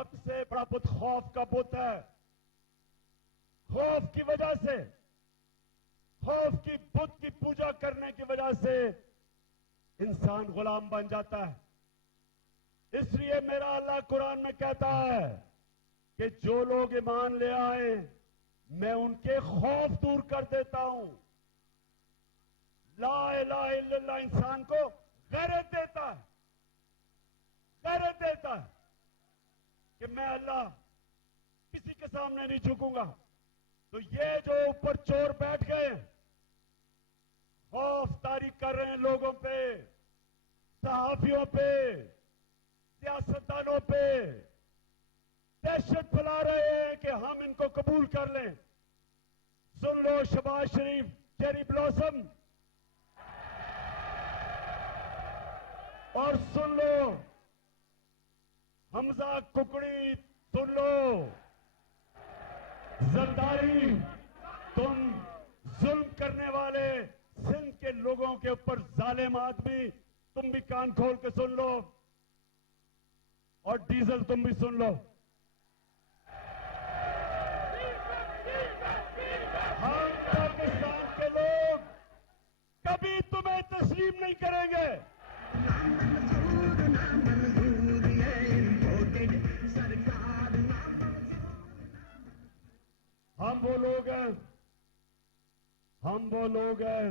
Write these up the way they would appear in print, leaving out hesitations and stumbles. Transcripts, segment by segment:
सबसे बड़ा बुत खौफ का बुत है। खौफ की वजह से, खौफ की बुत की पूजा करने की वजह से इंसान गुलाम बन जाता है। इसलिए मेरा अल्लाह कुरान में कहता है कि जो लोग ईमान ले आए मैं उनके खौफ दूर कर देता हूं। ला इलाहा इल्लल्लाह इंसान को गैरत देता है, गैरत देता है कि मैं अल्लाह किसी के सामने नहीं झुकूंगा। तो ये जो ऊपर चोर बैठ गए खौफ तारी कर रहे हैं लोगों पे, सहाफियों पे, सियासतदानों पे, दहशत फैला रहे हैं कि हम इनको कबूल कर लें। सुन लो शहबाज शरीफ चेरी ब्लॉसम, और सुन लो हमजा कुकड़ी, सुन लो जरदारी, तुम जुल्म करने वाले सिंध के लोगों के ऊपर जालिम आदमी, तुम भी कान खोल के सुन लो, और डीजल तुम भी सुन लो। हम पाकिस्तान के लोग कभी तुम्हें तस्लीम नहीं करेंगे। हम वो लोग हैं, हम वो लोग हैं,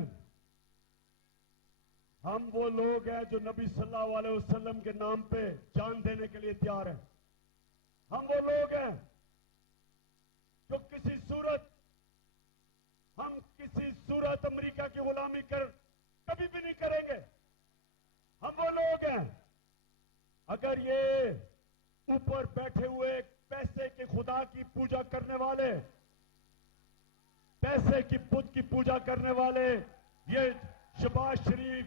हम वो लोग हैं जो नबी सल्लल्लाहु अलैहि वसल्लम के नाम पे जान देने के लिए तैयार हैं। हम वो लोग हैं जो किसी सूरत अमेरिका की गुलामी कर कभी भी नहीं करेंगे। हम वो लोग हैं, अगर ये ऊपर बैठे हुए पैसे के खुदा की पूजा करने वाले, पैसे की बुत की पूजा करने वाले, ये शहबाज शरीफ,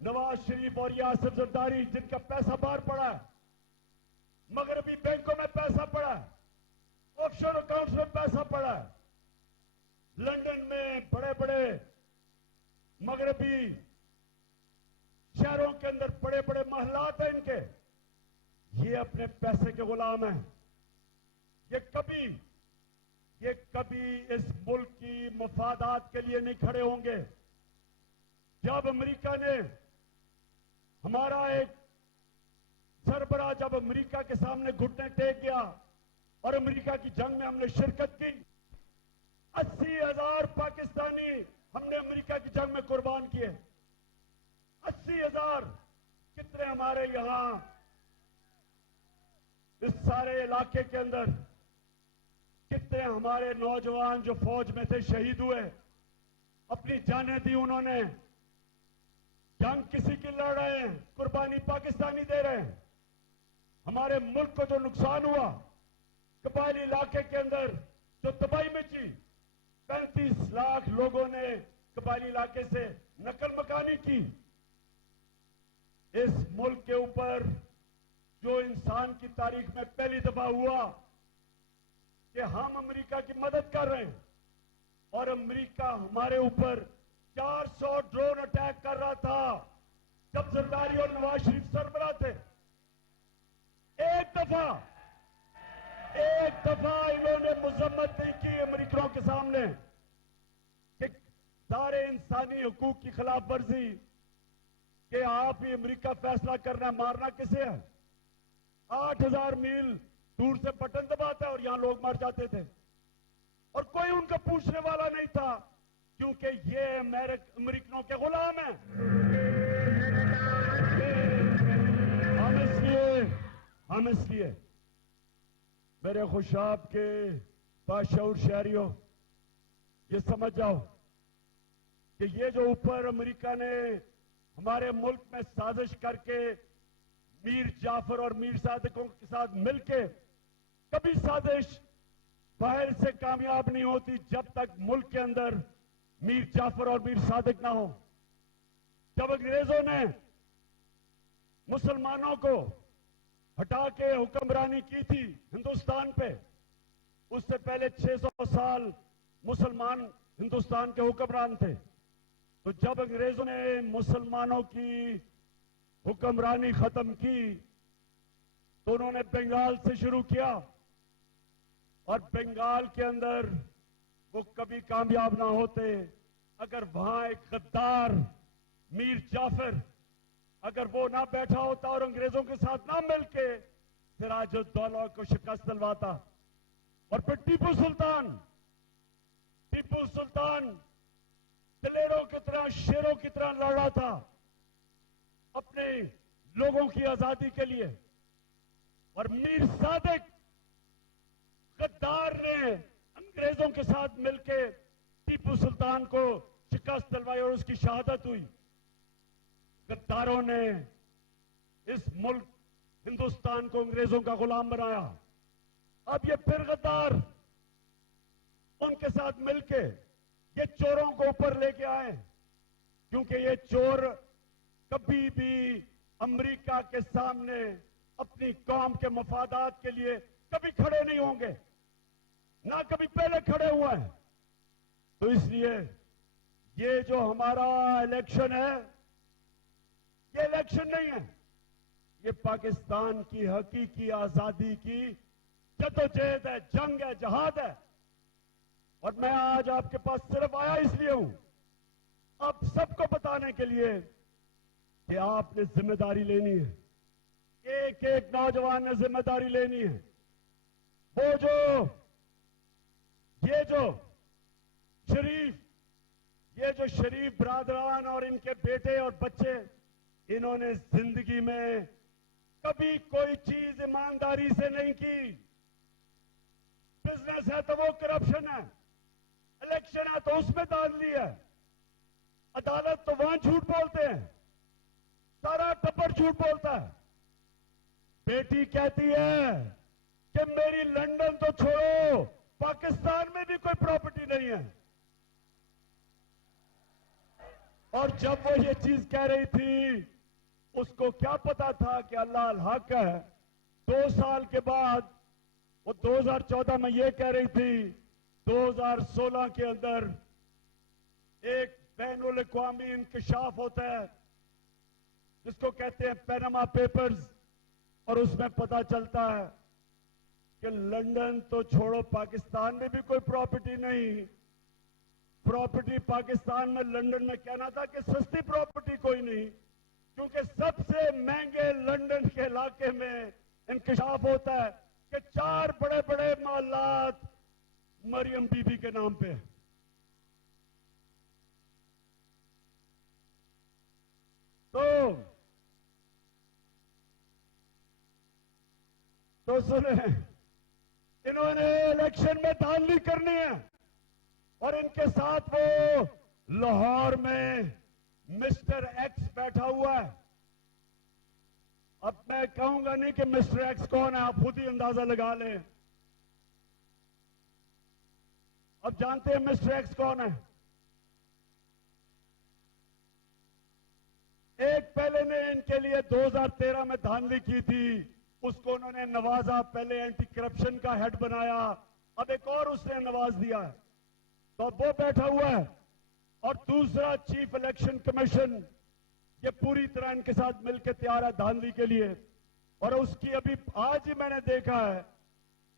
नवाज शरीफ और ये आसिफ जरदारी जिनका पैसा बाहर पड़ा है, मगरबी बैंकों में पैसा पड़ा है, ऑफशोर अकाउंट्स में पैसा पड़ा है, लंदन में बड़े बड़े मगरबी शहरों के अंदर बड़े बड़े महलात हैं इनके, ये अपने पैसे के गुलाम हैं। ये कभी इस मुल्क की मफादात के लिए नहीं खड़े होंगे। जब अमेरिका ने हमारा एक सरबराह जब अमेरिका के सामने घुटने टेक गया और अमेरिका की जंग में हमने शिरकत की, 80,000 पाकिस्तानी हमने अमेरिका की जंग में कुर्बान किए। 80,000 कितने हमारे यहां इस सारे इलाके के अंदर कितने हमारे नौजवान जो फौज में थे शहीद हुए, अपनी जानें दी उन्होंने। जंग किसी की लड़ रहे हैं, कुर्बानी पाकिस्तानी दे रहे हैं। हमारे मुल्क को जो नुकसान हुआ, कबायली इलाके के अंदर जो तबाही मची, 35 लाख लोगों ने कबायली इलाके से नकल मकानी की। इस मुल्क के ऊपर जो इंसान की तारीख में पहली दफा हुआ कि हम अमेरिका की मदद कर रहे हैं, और अमेरिका हमारे ऊपर 400 ड्रोन अटैक कर रहा था जब जरदारी और नवाज शरीफ सरबराह थे। एक दफा इन्होंने मजम्मत नहीं की अमेरिकियों के सामने कि सारे इंसानी हुकूक की खिलाफ वर्जी, कि आप ही अमेरिका फैसला करना मारना किसे है। 8,000 मील दूर से बटन दबाता है और यहां लोग मर जाते थे, और कोई उनका पूछने वाला नहीं था, क्योंकि ये अमेरिकनों के गुलाम हैं। हम इसलिए मेरे खुशाब के बाशऊर शहरियों, ये समझ जाओ कि ये जो ऊपर अमेरिका ने हमारे मुल्क में साजिश करके मीर जाफर और मीर सादिकों के साथ मिलके, कभी साजिश बाहर से कामयाब नहीं होती जब तक मुल्क के अंदर मीर जाफर और मीर सादिक ना हो। जब अंग्रेजों ने मुसलमानों को हटा के हुक्मरानी की थी हिंदुस्तान पे, उससे पहले 600 साल मुसलमान हिंदुस्तान के हुक्मरान थे। तो जब अंग्रेजों ने मुसलमानों की हुक्मरानी खत्म की तो उन्होंने बंगाल से शुरू किया और बंगाल के अंदर वो कभी कामयाब ना होते अगर वहां एक गद्दार मीर जाफर अगर वो ना बैठा होता और अंग्रेजों के साथ ना मिलके सिराजुद्दौला को शिकस्त दिलवाता। और फिर टीपू सुल्तान दिलेरों की तरह शेरों की तरह लड़ रहा था अपने लोगों की आजादी के लिए। और मीर सादिक गद्दार ने अंग्रेजों के साथ मिलकर टीपू सुल्तान को शिकस्त दिलवाई और उसकी शहादत हुई। गद्दारों ने इस मुल्क हिंदुस्तान को अंग्रेजों का गुलाम बनाया। अब ये फिर गद्दार उनके साथ मिलके ये चोरों को ऊपर लेके आए, क्योंकि ये चोर कभी भी अमेरिका के सामने अपनी कौम के मफादात के लिए कभी खड़े नहीं होंगे, ना कभी पहले खड़े हुए हैं। तो इसलिए ये जो हमारा इलेक्शन है, ये इलेक्शन नहीं है, ये पाकिस्तान की हकीकी आजादी की जद्दोजहद है, जंग है, जहाद है। और मैं आज आपके पास सिर्फ आया इसलिए हूं, आप सबको बताने के लिए कि आपने जिम्मेदारी लेनी है, एक एक नौजवान ने जिम्मेदारी लेनी है। वो ये जो शरीफ बरादरान और इनके बेटे और बच्चे, इन्होंने जिंदगी में कभी कोई चीज ईमानदारी से नहीं की। बिजनेस है तो वो करप्शन है, इलेक्शन है तो उसमें धांधली है, अदालत तो वहां झूठ बोलते हैं, सारा टब्बर झूठ बोलता है। बेटी कहती है कि मेरी लंदन तो छोड़ो, पाकिस्तान में भी कोई प्रॉपर्टी नहीं है। और जब वो ये चीज कह रही थी, उसको क्या पता था कि अल्लाह अल हक है। 2 साल के बाद वो 2014 में ये कह रही थी, 2016 के अंदर एक बैनुल अक़वामी इंकशाफ होता है जिसको कहते हैं पैनामा पेपर्स, और उसमें पता चलता है कि लंदन तो छोड़ो, पाकिस्तान में भी कोई प्रॉपर्टी नहीं। प्रॉपर्टी पाकिस्तान में लंदन में कहना था कि सस्ती प्रॉपर्टी कोई नहीं, क्योंकि सबसे महंगे लंदन के इलाके में इंकशाफ होता है कि 4 बड़े बड़े महलात मरियम बीबी के नाम पे। तो सुने, इन्होंने इलेक्शन में धांधली करनी है और इनके साथ वो लाहौर में मिस्टर एक्स बैठा हुआ है। अब मैं कहूंगा नहीं कि मिस्टर एक्स कौन है, आप खुद ही अंदाजा लगा लें। अब जानते हैं मिस्टर एक्स कौन है? एक पहले ने इनके लिए 2013 में धांधली की थी, उसको उन्होंने नवाजा, पहले एंटी करप्शन का हेड बनाया, अब एक और उसने नवाज दिया है, तो अब वो बैठा हुआ है। और दूसरा चीफ इलेक्शन कमीशन, ये पूरी तरह इनके साथ मिलकर तैयार है धांधली के लिए। और उसकी अभी आज ही मैंने देखा है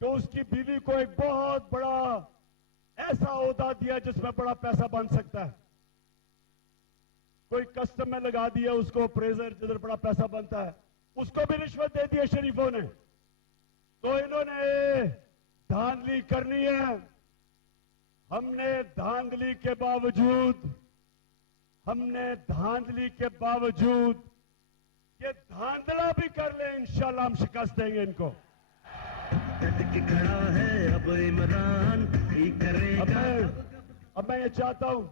कि उसकी बीवी को एक बहुत बड़ा ऐसा ओहदा दिया जिसमें बड़ा पैसा बन सकता है। कोई कस्टम में लगा दिया उसको, अप्रेजर, जिधर बड़ा पैसा बनता है, उसको भी रिश्वत दे दी है शरीफों ने। तो इन्होंने धांधली करनी है। हमने धांधली के बावजूद ये धांधला भी कर ले, इंशाल्लाह हम शिकस्त देंगे इनको। खड़ा है अब इमरान ही करेगा। अब मैं ये चाहता हूं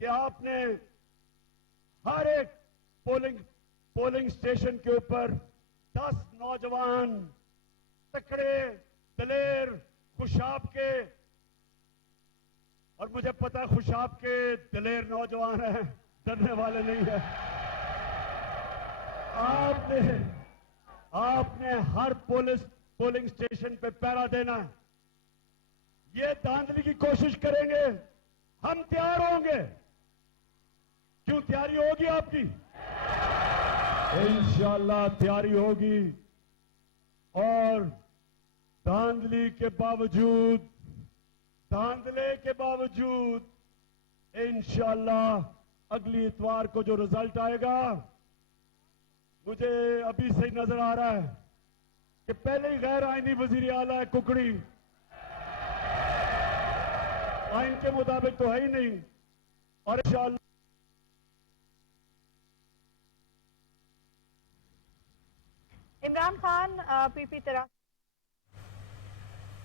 कि आपने हर एक पोलिंग स्टेशन के ऊपर 10 नौजवान तकड़े, दलेर, खुशाब के, और मुझे पता है खुशाब के दलेर नौजवान हैं, डरने वाले नहीं है। आपने हर पोलिंग स्टेशन पे पहरा देना है। ये धांधली की कोशिश करेंगे, हम तैयार होंगे। क्यों तैयारी होगी आपकी? इंशाअल्लाह तैयारी होगी। और धांधली के बावजूद इंशाअल्लाह अगली इतवार को जो रिजल्ट आएगा, मुझे अभी से ही नजर आ रहा है कि पहले ही गैर आईनी वजीर आला है कुकड़ी, आइन के मुताबिक तो है ही नहीं। और इंशाअल्लाह इमरान खान पीपी तरह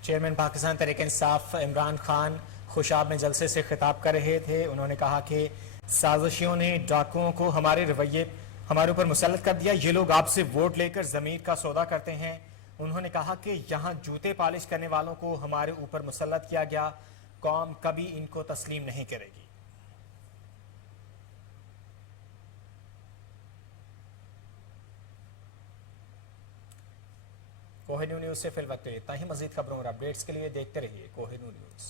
चेयरमैन पाकिस्तान तहरीक इंसाफ इमरान खान खुशाब में जलसे से खिताब कर रहे थे। उन्होंने कहा कि साजिशियों ने डाकुओं को हमारे ऊपर मुसल्लत कर दिया। ये लोग आपसे वोट लेकर जमीर का सौदा करते हैं। उन्होंने कहा कि यहाँ जूते पालिश करने वालों को हमारे ऊपर मुसल्लत किया गया, कौम कभी इनको तस्लीम नहीं करेगी। कोहिनूर न्यूज से फिल वक्त इतना ही। मजीद खबरों और अपडेट्स के लिए देखते रहिए कोहिनूर न्यूज।